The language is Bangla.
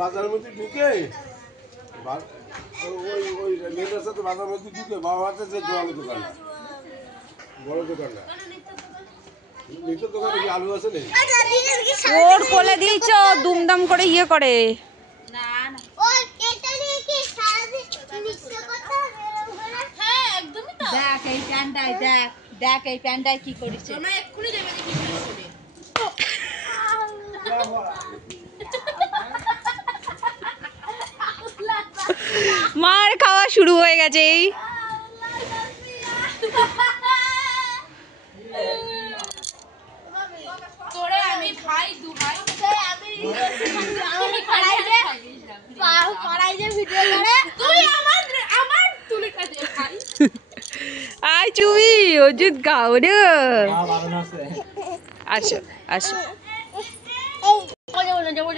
বাজারের মধ্যে ঢুকে ওই মেয়েটার সাথে বাজারের মধ্যে ঢুকে বাবা হাতে যে দোকানটা বড় দোকানটা নিত্যর দোকানে কি আলু আছে নাকি? ওর কোলে দিয়েছ দুমদাম করে ইয়ে করে। দেখ এই প্যান্টাই দেখ দেখ এই প্যান্টাই কি করেছে এক্ষুনি দেবে কি করেছে মার খাওয়া শুরু হয়ে গেছে। এই তোরে আমি ভাই দু ভাই আমি পাড়ায় যে ভিডিও করে তুই আমার তুলে কাজে ভাই আয় চুমি ওষুধ খাও রে। আসো আসো। যাবো